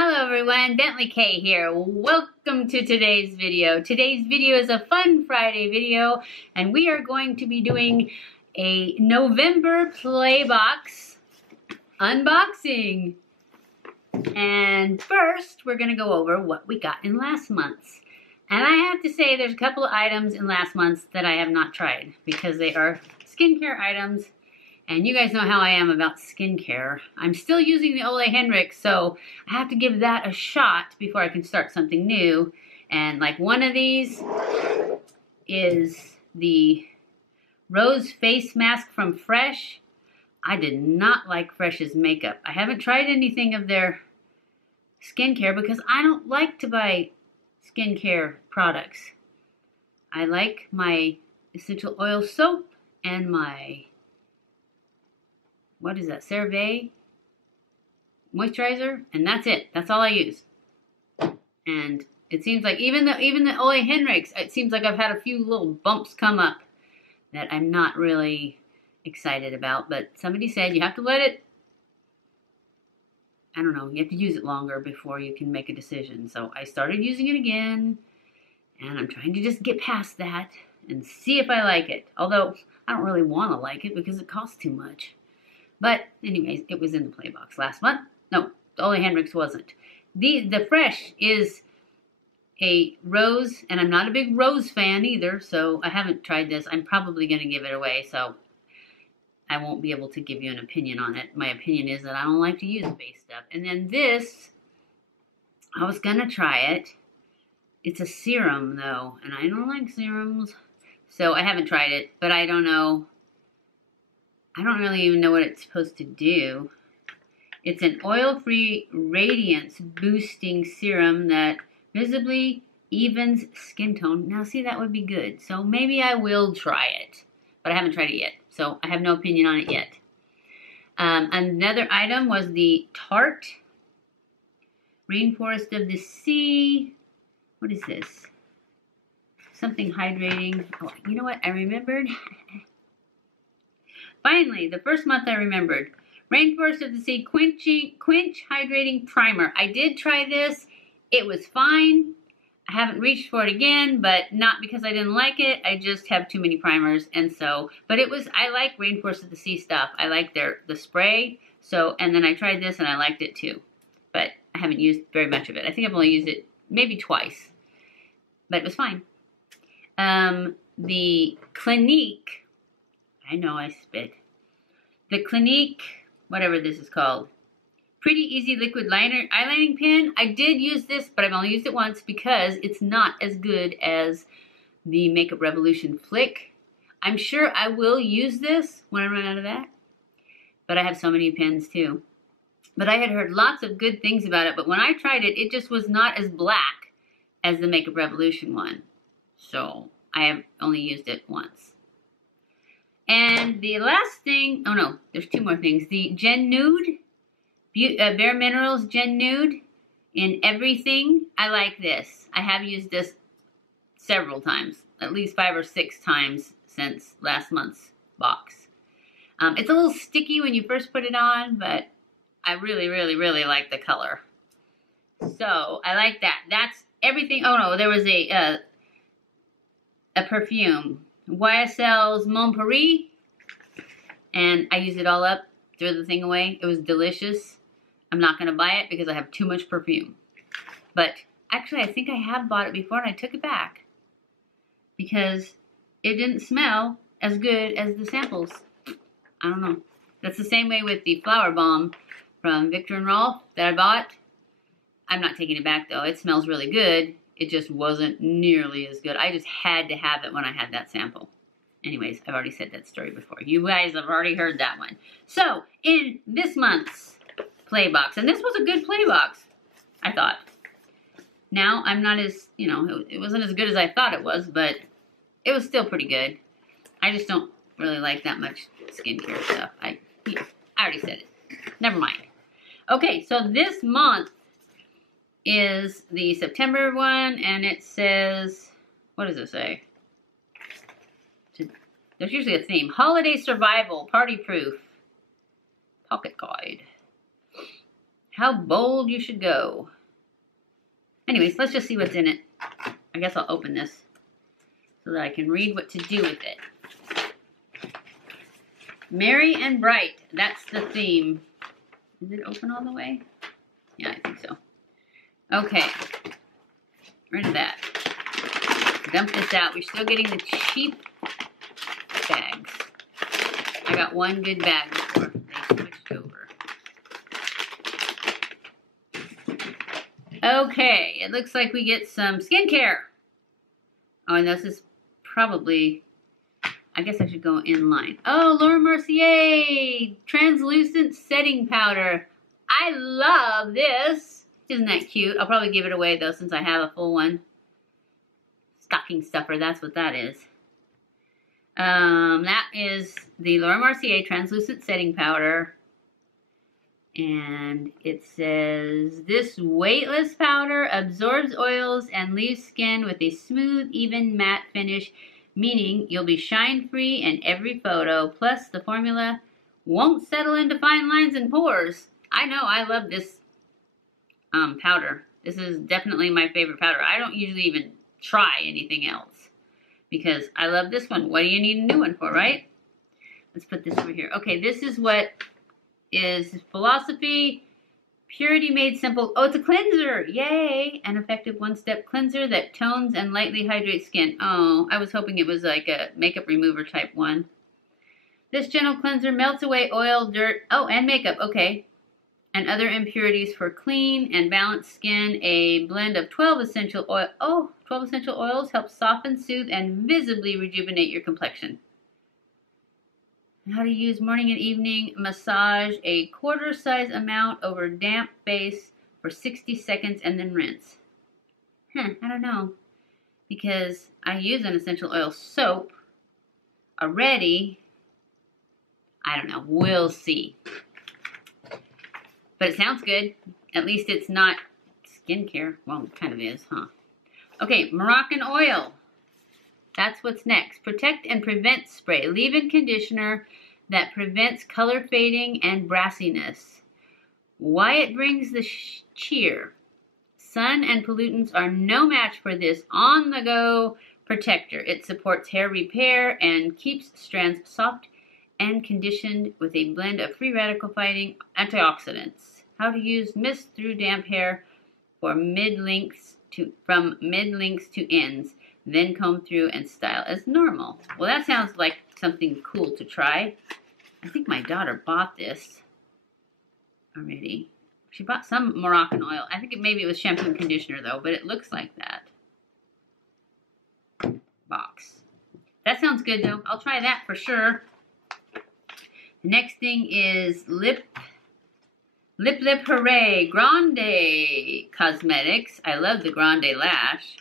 Hello everyone, BentlyK here. Welcome to today's video. Today's video is a fun Friday video, and we are going to be doing a November Playbox unboxing. And first, we're going to go over what we got in last month's. And I have to say there's a couple of items in last month's that I have not tried because they are skincare items. And you guys know how I am about skincare. I'm still using the Ole Henrik's, so I have to give that a shot before I can start something new. And like one of these is the Rose Face Mask from Fresh. I did not like Fresh's makeup. I haven't tried anything of their skincare because I don't like to buy skincare products. I like my essential oil soap and my what is that, CeraVe moisturizer, and that's it. That's all I use. And it seems like even the Ole Henrik's, it seems like I've had a few little bumps come up that I'm not really excited about. But somebody said you have to let it, I don't know, you have to use it longer before you can make a decision. So I started using it again, and I'm trying to just get past that and see if I like it. Although I don't really want to like it because it costs too much. But anyways, it was in the Playbox last month. No, the Ole Henrik's wasn't. The Fresh is a rose, and I'm not a big rose fan either, so I haven't tried this. I'm probably going to give it away, so I won't be able to give you an opinion on it. My opinion is that I don't like to use base stuff. And then this, I was going to try it. It's a serum, though, and I don't like serums, so I haven't tried it, but I don't know. I don't really even know what it's supposed to do. It's an oil-free radiance boosting serum that visibly evens skin tone. Now see, that would be good. So maybe I will try it, but I haven't tried it yet. So I have no opinion on it yet. Another item was the Tarte Rainforest of the Sea. What is this? Something hydrating. Oh, you know what? I remembered. Finally, the first month I remembered. Rainforest of the Sea Quench Hydrating Primer. I did try this. It was fine. I haven't reached for it again, but not because I didn't like it. I just have too many primers, and so, but it was, I like Rainforest of the Sea stuff. I like the spray, so, and then I tried this and I liked it too. But I haven't used very much of it. I think I've only used it maybe twice. But it was fine. The Clinique, I know I spit. The Clinique, whatever this is called, Pretty Easy Liquid Eyelining Pen. I did use this, but I've only used it once because it's not as good as the Makeup Revolution Flick. I'm sure I will use this when I run out of that, but I have so many pens too. But I had heard lots of good things about it, but when I tried it, it just was not as black as the Makeup Revolution one. So I have only used it once. And the last thing, oh no, there's two more things. The Gen Nude, BAREMINERALS Gen Nude in Everything. I like this. I have used this several times, at least 5 or 6 times since last month's box. It's a little sticky when you first put it on, but I really, really, really like the color. So I like that. That's everything. Oh no, there was a perfume. YSL's Mon Paris, and I used it all up, threw the thing away. It was delicious. I'm not going to buy it because I have too much perfume. But actually, I think I have bought it before and I took it back because it didn't smell as good as the samples. I don't know. That's the same way with the Flower Bomb from Viktor and Rolf that I bought. I'm not taking it back though. It smells really good. It just wasn't nearly as good. I just had to have it when I had that sample. Anyways, I've already said that story before. You guys have already heard that one. So, in this month's Playbox, and this was a good Playbox, I thought. Now, I'm not as, you know, it wasn't as good as I thought it was, but it was still pretty good. I just don't really like that much skincare stuff. I already said it. Never mind. Okay, so this month is the September one, and it says, what does it say? There's usually a theme. Holiday Survival, Party Proof, Pocket Guide. how bold you should go. Anyways, let's just see what's in it. I guess I'll open this so that I can read what to do with it. Merry and bright. That's the theme. Is it open all the way? Yeah, I think so. Okay. Rid of that. Dump this out. We're still getting the cheap bags. I got one good bag before they switched over. Okay, it looks like we get some skincare. Oh, and this is probably, I guess I should go in line. Oh, Laura Mercier translucent setting powder. I love this. Isn't that cute? I'll probably give it away though since I have a full one. Stocking stuffer, that's what that is. That is the Laura Mercier translucent setting powder. And it says, this weightless powder absorbs oils and leaves skin with a smooth, even matte finish, meaning you'll be shine-free in every photo. Plus, the formula won't settle into fine lines and pores. I know, I love this powder. This is definitely my favorite powder. I don't usually even try anything else because I love this one. What do you need a new one for, right? Let's put this over here. Okay, this is what is Philosophy Purity Made Simple. Oh, it's a cleanser. Yay. An effective one-step cleanser that tones and lightly hydrates skin. Oh, I was hoping it was like a makeup remover type one. This gentle cleanser melts away oil, dirt, oh, and makeup. Okay. And other impurities for clean and balanced skin. A blend of 12 essential oil. Oh, 12 essential oils help soften, soothe, and visibly rejuvenate your complexion. How to use morning and evening. Massage a quarter size amount over damp base for 60 seconds and then rinse. I don't know. Because I use an essential oil soap already. I don't know. We'll see. But it sounds good. At least it's not skincare. Well, it kind of is, huh? Okay, Moroccan oil. That's what's next. Protect and Prevent Spray. Leave-in conditioner that prevents color fading and brassiness. Why it brings the cheer. Sun and pollutants are no match for this on-the-go protector. It supports hair repair and keeps strands soft and conditioned with a blend of free radical fighting antioxidants. How to use mist through damp hair for from mid-lengths to ends. Then comb through and style as normal. Well, that sounds like something cool to try. I think my daughter bought this already. She bought some Moroccan oil. I think maybe it was shampoo and conditioner though, but it looks like that. Box. That sounds good though. I'll try that for sure. The next thing is Lip Hooray Grande Cosmetics. I love the Grande Lash.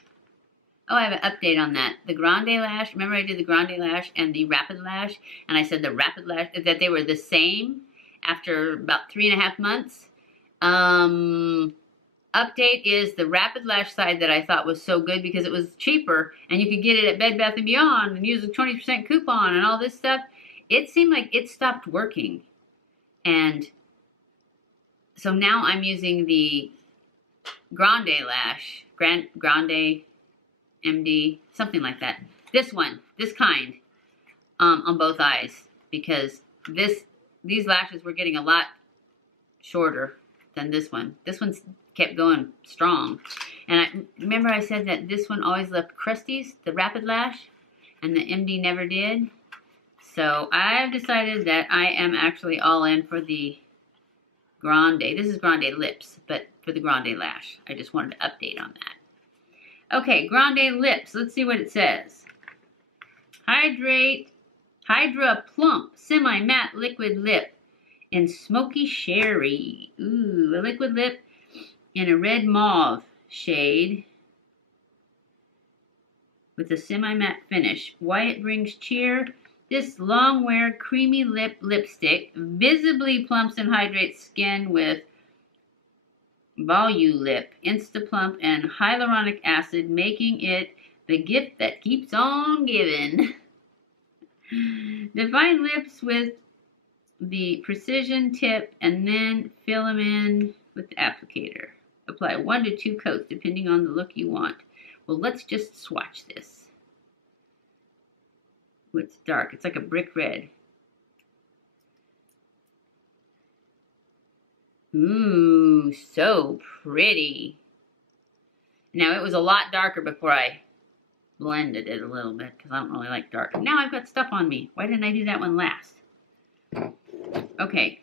Oh, I have an update on that. The Grande Lash, remember I did the Grande Lash and the Rapid Lash? And I said the Rapid Lash, that they were the same after about 3.5 months. Update is the Rapid Lash side that I thought was so good because it was cheaper and you could get it at Bed Bath & Beyond and use a 20% coupon and all this stuff. It seemed like it stopped working. And so now I'm using the Grande Lash, Grande MD, something like that. This one, this kind, on both eyes, because these lashes were getting a lot shorter than this one. This one's kept going strong. And I remember I said that this one always left crusties, the Rapid Lash, and the MD never did. So I've decided that I am actually all in for the Grande. This is Grande Lips, but for the Grande Lash. I just wanted to update on that. Okay, Grande Lips. Let's see what it says. Hydra Plump Semi-Matte Liquid Lip in Smoky Sherry. Ooh, a liquid lip in a red mauve shade with a semi-matte finish. Why it brings cheer. This long-wear creamy lip lipstick visibly plumps and hydrates skin with Volulip, Instaplump, and hyaluronic acid, making it the gift that keeps on giving. Define lips with the precision tip and then fill them in with the applicator. Apply 1 to 2 coats depending on the look you want. Well, let's just swatch this. Ooh, it's dark. It's like a brick red. Ooh, so pretty. Now, it was a lot darker before I blended it a little bit because I don't really like dark. Now I've got stuff on me. Why didn't I do that one last? Okay.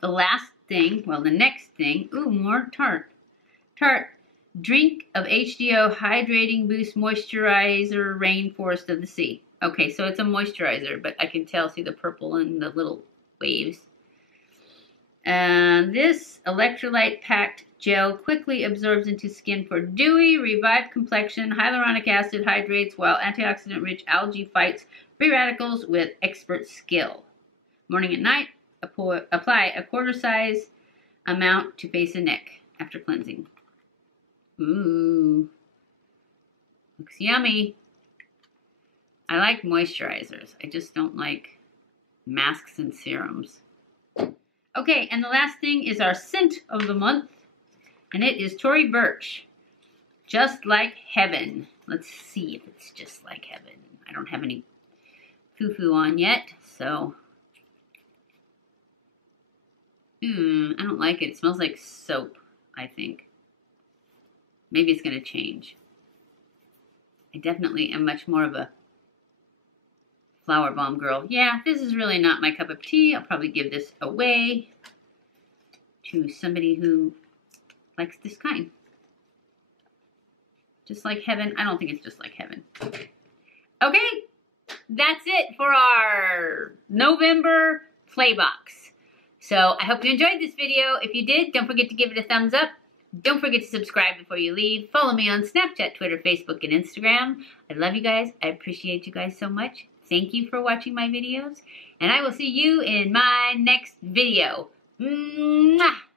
The last thing, well, the next thing, ooh, more Tarte. Tarte Drink of HDO Hydrating Boost Moisturizer Rainforest of the Sea. Okay, so it's a moisturizer, but I can tell, see the purple and the little waves. This electrolyte-packed gel quickly absorbs into skin for dewy, revived complexion. Hyaluronic acid hydrates while antioxidant-rich algae fights free radicals with expert skill. Morning and night, apply a quarter-size amount to face and neck after cleansing. Ooh, looks yummy. I like moisturizers. I just don't like masks and serums. Okay, and the last thing is our scent of the month, and it is Tory Burch, Just Like Heaven. Let's see if it's just like heaven. I don't have any foo-foo on yet, so. I don't like it. It smells like soap, I think. Maybe it's going to change. I definitely am much more of a flower bomb girl. Yeah, this is really not my cup of tea. I'll probably give this away to somebody who likes this kind. Just Like Heaven. I don't think it's Just Like Heaven. Okay, that's it for our November play box. So I hope you enjoyed this video. If you did, don't forget to give it a thumbs up. Don't forget to subscribe before you leave. Follow me on Snapchat, Twitter, Facebook, and Instagram. I love you guys. I appreciate you guys so much. Thank you for watching my videos. And I will see you in my next video. Mwah!